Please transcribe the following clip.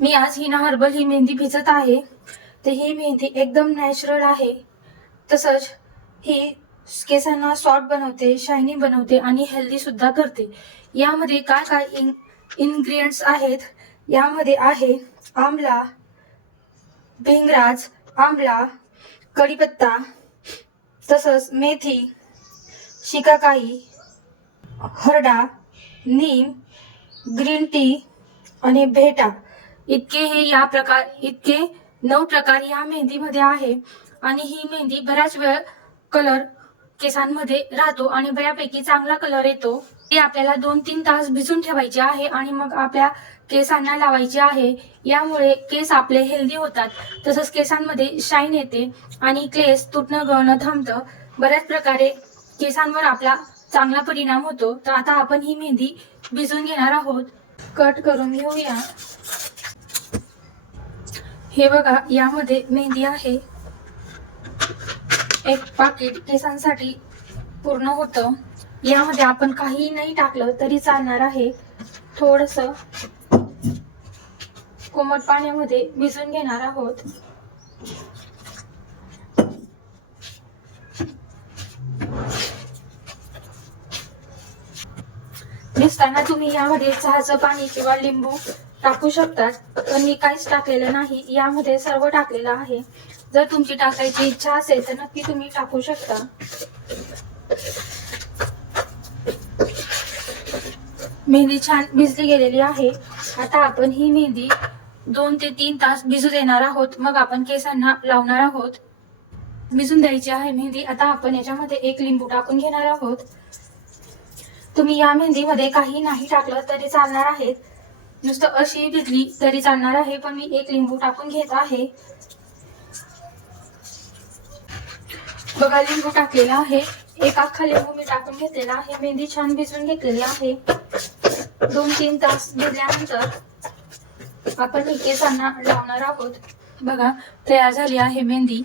मी आज हिना हर्बल ही मेहंदी भिजत आहे। तर ही मेहंदी एकदम नॅचरल आहे। तसंच ही केसांना सॉफ्ट बनवते, शायनी बनवते आणि हेल्दी सुद्धा करते। यामध्ये काय काय इन्ग्रेडियंट्स आहेत, यामध्ये आहे आमला, भिंगराज, आमला, कढीपत्ता, तसंच मेथी, शिकाकाई, हरडा, नीम, ग्रीन टी आणि भेटा इतके 9 प्रकार या मेहंदीमध्ये आहे। आणि ही मेहंदी बराच वेळ कलर केसांमध्ये राहतो आणि बऱ्यापैकी चांगला कलर येतो। ती आपल्याला 2-3 तास भिजून ठेवायची आहे आणि मग आपल्या केसांना लावायची आहे। यामुळे केस आपले हेल्दी होतात, तसंच केसांमध्ये शाईन येते आणि केस तुटणं गळणं थांबतं। बऱ्याच प्रकारे केसांवर आपला चांगला परिणाम होतो। तर आता आपण ही मेहंदी भिजून घेणार आहोत। कट करून घेऊया। हे बघा, यामध्ये मेहंदी आहे। एक पाकिट केसांसाठी पूर्ण होतं। यामध्ये आपण काही नाही टाकलं तरी चालणार आहे। थोडंसं कोमट पाण्यामध्ये भिजून घेणार आहोत। भिजताना तुम्ही यामध्ये चहाचं पाणी किंवा लिंबू टाकू शकतात, पण मी काहीच टाकलेलं नाही। यामध्ये सर्व टाकलेलं आहे। जर तुमची टाकायची इच्छा असेल तर नक्की तुम्ही टाकू शकता। मेहंदी छान भिजली गेलेली आहे। आता आपण ही मेहंदी 2 ते 3 तास भिजू देणार आहोत। मग आपण केसांना लावणार आहोत। भिजून द्यायची आहे मेहंदी। आता आपण याच्यामध्ये 1 लिंबू टाकून घेणार आहोत। तुम्ही या मेहंदीमध्ये काही नाही टाकलं तरी चालणार आहे, नुसतं अशी भिजली तरी चालणार आहे, पण मी 1 लिंबू टाकून घेत आहे। बघा, लिंबू टाकलेला आहे। 1 अख्खा लिंबू मी टाकून घेतलेला आहे। मेहंदी छान भिजून घेतलेली आहे। 2-3 तास भिजल्यानंतर आपण ही केसांना लावणार आहोत। बघा, तयार झाली आहे मेहंदी।